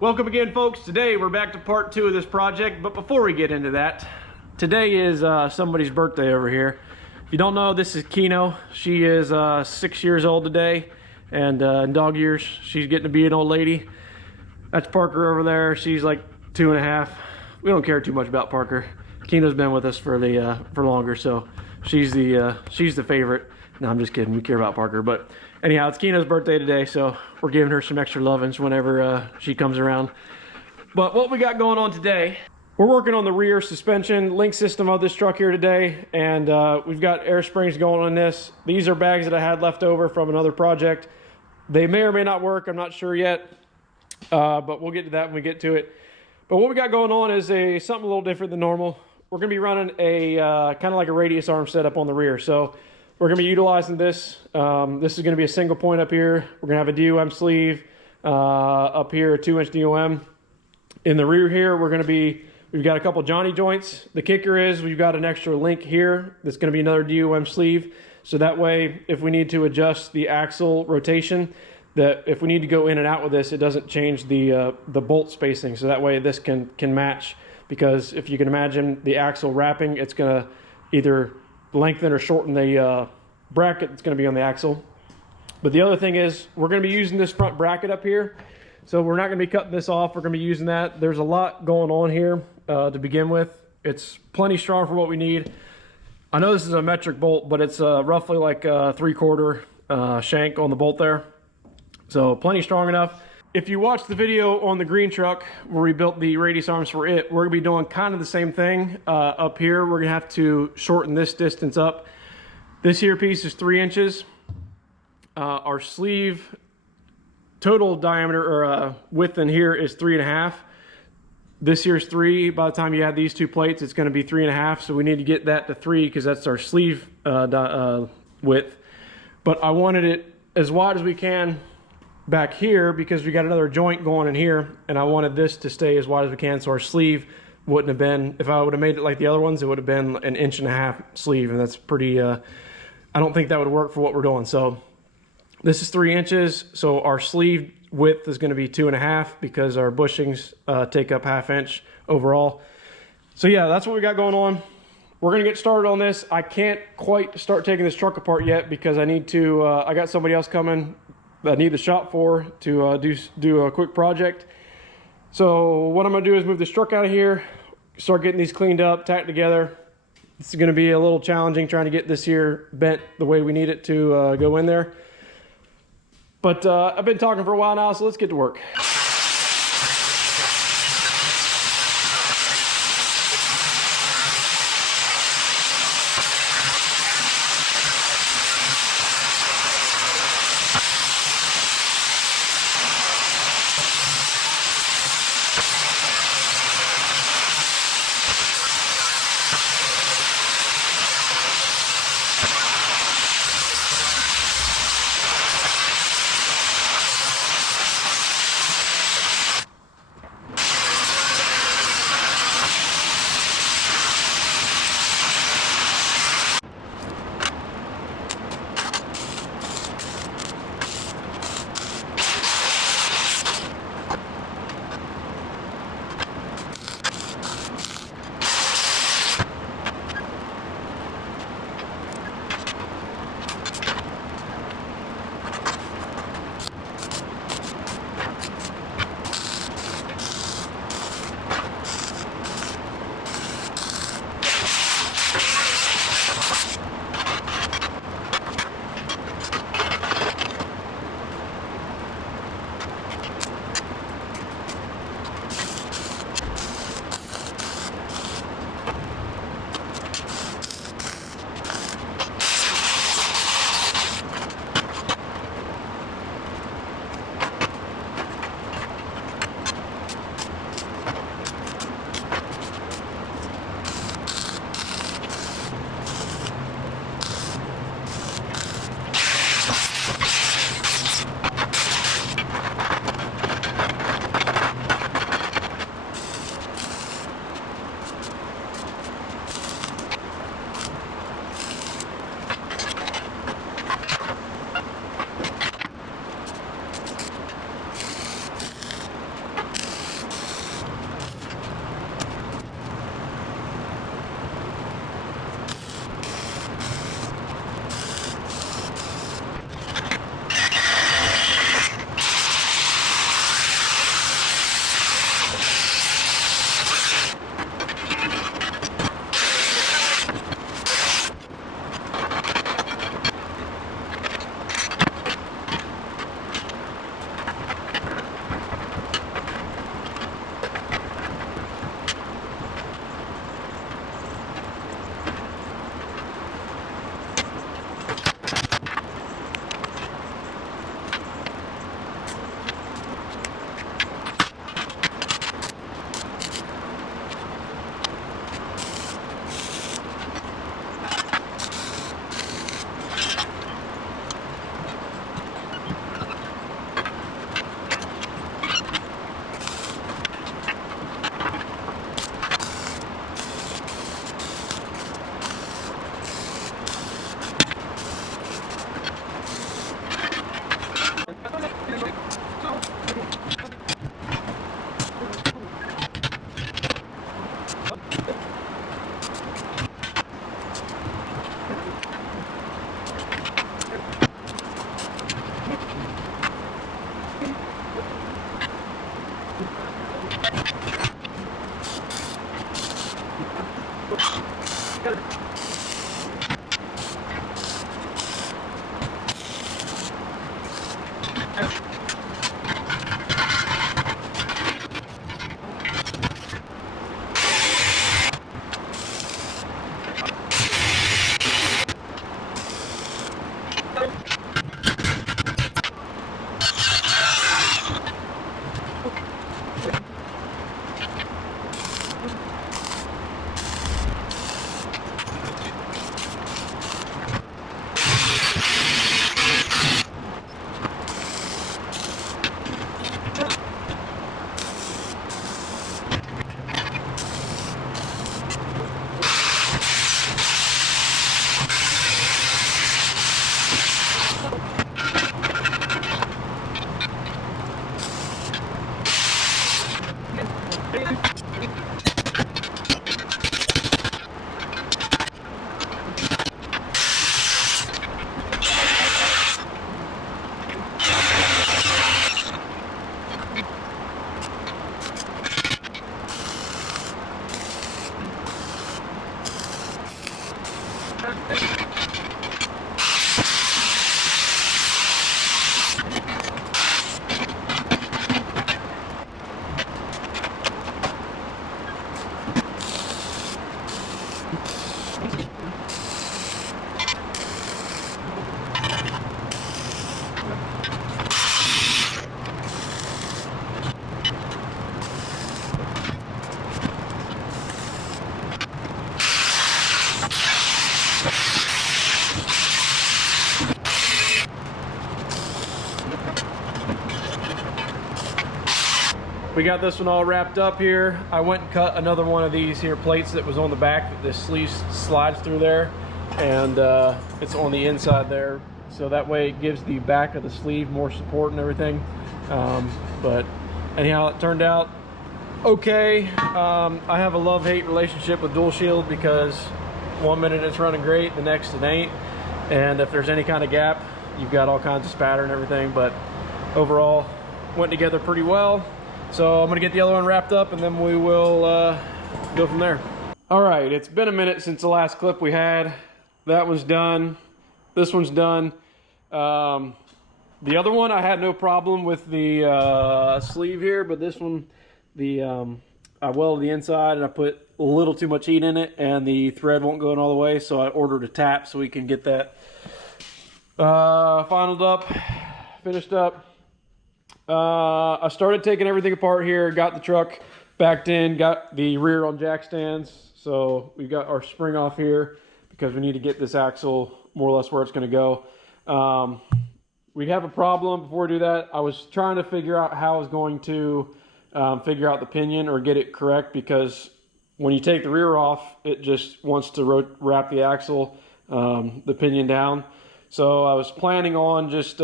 Welcome again, folks. Today we're back to part 2 of this project, but before we get into that, today is somebody's birthday over here. If you don't know, this is Kino. She is 6 years old today, and in dog years, she's getting to be an old lady. That's Parker over there. She's like 2.5. We don't care too much about Parker. Kino's been with us for longer, so she's the favorite. No, I'm just kidding. We care about Parker, but anyhow, it's Kino's birthday today, so we're giving her some extra lovings whenever she comes around. But what we got going on today, we're working on the rear suspension link system of this truck here today, and we've got air springs going on this. These are bags that I had left over from another project. They may or may not work. I'm not sure yet, but we'll get to that when we get to it. But what we got going on is something a little different than normal. We're going to be running a kind of like a radius arm setup on the rear. So we're going to be utilizing this. This is going to be a single point up here. We're going to have a DOM sleeve up here, a 2-inch DOM. In the rear here, we've got a couple Johnny joints. The kicker is we've got an extra link here. That's going to be another DOM sleeve. So that way, if we need to adjust the axle rotation, that if we need to go in and out with this, it doesn't change the bolt spacing. So that way this can match, because if you can imagine the axle wrapping, it's going to either lengthen or shorten the bracket that's going to be on the axle. But the other thing is we're going to be using this front bracket up here, so we're not going to be cutting this off. We're going to be using that. There's a lot going on here to begin with. It's plenty strong for what we need. I know this is a metric bolt, but it's roughly like a 3/4 shank on the bolt there, so plenty strong enough. If you watch the video on the green truck where we built the radius arms for it, we're gonna be doing kind of the same thing up here. We're gonna have to shorten this distance up. This here piece is 3 inches. Our sleeve total diameter or width in here is 3.5. This here's 3. By the time you add these two plates, it's gonna be 3.5. So we need to get that to 3 because that's our sleeve width. But I wanted it as wide as we can back here because we got another joint going in here, and I wanted this to stay as wide as we can, so our sleeve wouldn't have been, if I would have made it like the other ones, it would have been an 1.5 inch sleeve, and that's pretty I don't think that would work for what we're doing. So this is 3 inches, so our sleeve width is going to be 2.5 because our bushings take up 1/2 inch overall. So yeah, that's what we got going on. We're gonna get started on this. I can't quite start taking this truck apart yet because I need to I got somebody else coming that I need the shop for to do a quick project. So what I'm gonna do is move this truck out of here, start getting these cleaned up, tacked together. It's gonna be a little challenging trying to get this here bent the way we need it to go in there. But I've been talking for a while now, so let's get to work. We got this one all wrapped up here. I went and cut another one of these here plates that was on the back that the sleeve slides through there, and it's on the inside there, so that way it gives the back of the sleeve more support and everything. But anyhow, it turned out okay. I have a love-hate relationship with Dual Shield because one minute it's running great, the next it ain't, and if there's any kind of gap, you've got all kinds of spatter and everything. But overall, went together pretty well. So I'm gonna get the other one wrapped up and then we will go from there. All right, it's been a minute since the last clip we had. That one's done. This one's done. The other one, I had no problem with the sleeve here, but this one, I welded the inside and I put a little too much heat in it and the thread won't go in all the way, so I ordered a tap so we can get that finaled up, finished up. I started taking everything apart here, got the truck backed in, got the rear on jack stands. So we got our spring off here because we need to get this axle more or less where it's going to go. We have a problem before we do that. I was trying to figure out how I was going to figure out the pinion or get it correct, because when you take the rear off, it just wants to wrap the axle, the pinion down. So I was planning on just...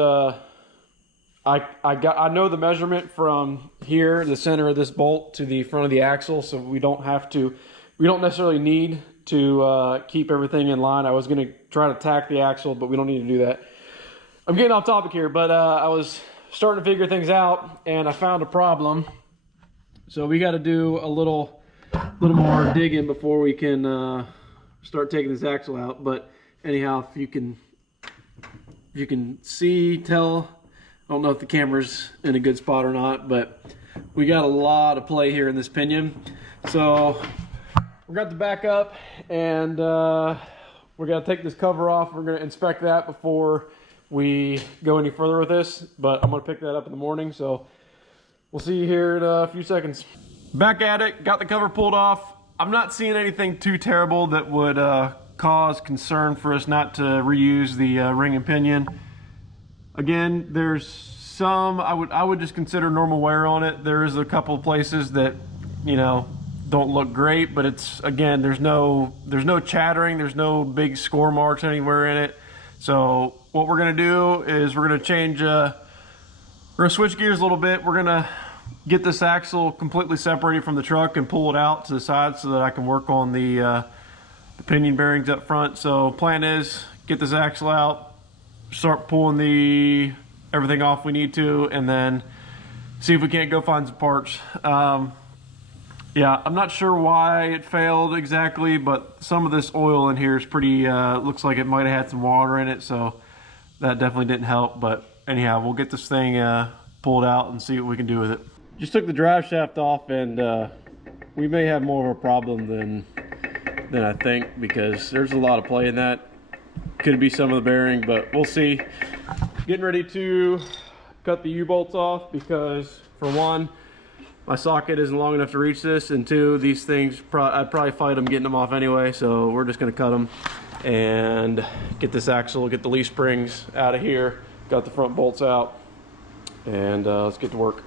I know the measurement from here, the center of this bolt, to the front of the axle, so we don't necessarily need to keep everything in line. I was going to try to tack the axle, but we don't need to do that. I'm getting off topic here, but I was starting to figure things out, and I found a problem. So we got to do a little more digging before we can start taking this axle out. But anyhow, if you can tell. I don't know if the camera's in a good spot or not, but we got a lot of play here in this pinion. So we got the back up, and we're gonna take this cover off. We're gonna inspect that before we go any further with this, but I'm gonna pick that up in the morning. So we'll see you here in a few seconds. Back at it, got the cover pulled off. I'm not seeing anything too terrible that would cause concern for us not to reuse the ring and pinion. Again, there's some, I would just consider normal wear on it. There is a couple of places that, you know, don't look great, but it's, again, there's no chattering, there's no big score marks anywhere in it. So what we're gonna do is we're gonna switch gears a little bit. We're gonna get this axle completely separated from the truck and pull it out to the side so that I can work on the pinion bearings up front. So plan is get this axle out, start pulling everything off we need to, and then see if we can't go find some parts. Yeah, I'm not sure why it failed exactly, but some of this oil in here is pretty, looks like it might have had some water in it, so that definitely didn't help. But anyhow, we'll get this thing pulled out and see what we can do with it. Just took the drive shaft off, and we may have more of a problem than I think, because there's a lot of play in that. Could be some of the bearing, but we'll see. Getting ready to cut the U-bolts off because, for one, my socket isn't long enough to reach this, and two, these things, I'd probably fight them getting them off anyway, so we're just going to cut them and get this axle, get the leaf springs out of here, got the front bolts out, and let's get to work.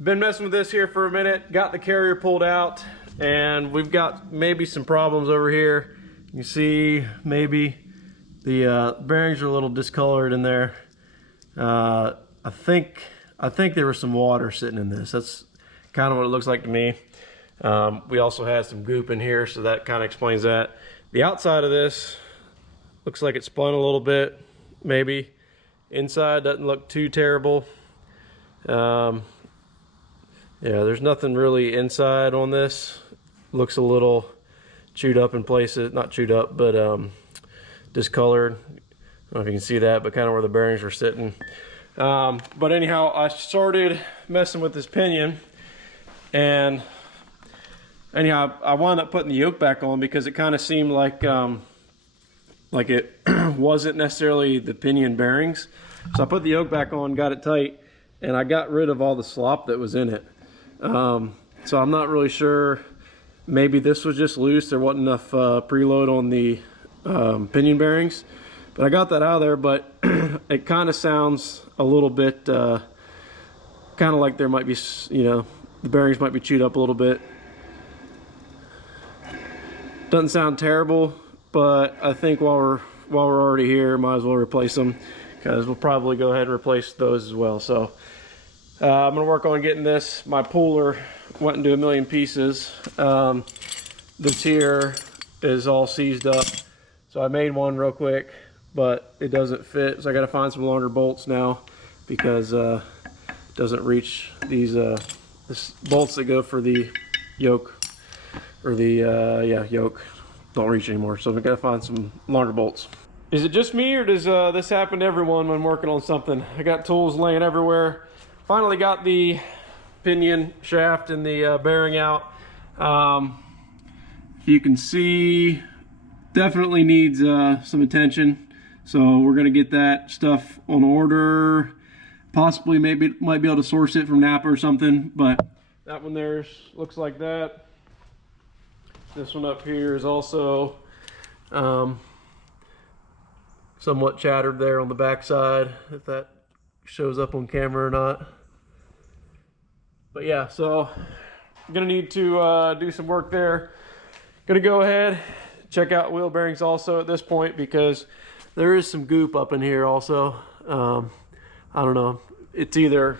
Been messing with this here for a minute, got the carrier pulled out, and we've got maybe some problems over here. You see maybe the bearings are a little discolored in there. I think there was some water sitting in this. That's kind of what it looks like to me. We also had some goop in here, so that kind of explains that. The outside of this looks like it spun a little bit, maybe. Inside doesn't look too terrible. Yeah, there's nothing really inside on this. Looks a little chewed up in places, not chewed up, but discolored. I don't know if you can see that, but kind of where the bearings were sitting. But anyhow, I started messing with this pinion, and anyhow, I wound up putting the yoke back on because it kind of seemed like it wasn't necessarily the pinion bearings. So I put the yoke back on, got it tight, and I got rid of all the slop that was in it. So I'm not really sure. Maybe this was just loose. There wasn't enough preload on the pinion bearings, but I got that out of there. But it kind of sounds a little bit kind of like there might be, you know, the bearings might be chewed up a little bit. Doesn't sound terrible, but I think while we're already here, might as well replace them, because we'll probably go ahead and replace those as well. So I'm gonna work on getting this. My puller went into a million pieces. This here is all seized up, so I made one real quick, but it doesn't fit, so I gotta find some longer bolts now, because it doesn't reach these bolts that go for the yoke, or the yoke, don't reach anymore, so we gotta find some longer bolts. Is it just me, or does this happen to everyone when working on something? I got tools laying everywhere. Finally got the pinion shaft and the bearing out. You can see, definitely needs some attention. So we're gonna get that stuff on order. Possibly maybe might be able to source it from Napa or something, but that one there looks like that. This one up here is also somewhat shattered there on the back side, if that shows up on camera or not. But yeah, so I'm gonna need to do some work there. Gonna go ahead, check out wheel bearings also at this point, because there is some goop up in here also. I don't know, it's either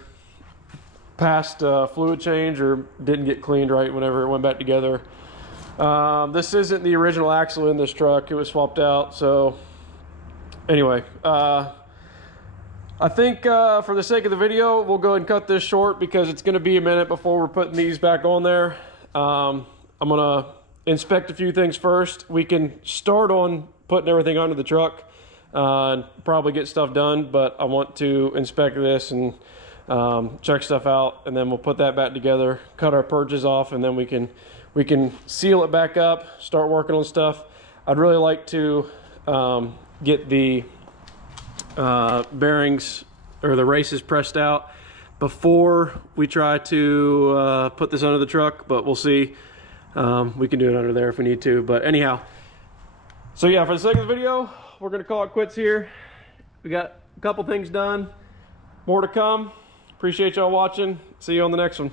past fluid change or didn't get cleaned right whenever it went back together. This isn't the original axle in this truck, it was swapped out. So anyway, I I think for the sake of the video, we'll go ahead and cut this short because it's going to be a minute before we're putting these back on there. I'm going to inspect a few things first. We can start on putting everything onto the truck and probably get stuff done, but I want to inspect this and check stuff out, and then we'll put that back together, cut our purges off, and then we can seal it back up, start working on stuff. I'd really like to get the bearings or the races pressed out before we try to put this under the truck, but we'll see. We can do it under there if we need to, but anyhow. So yeah, for the sake of the video, we're gonna call it quits here. We got a couple things done, more to come. Appreciate y'all watching. See you on the next one.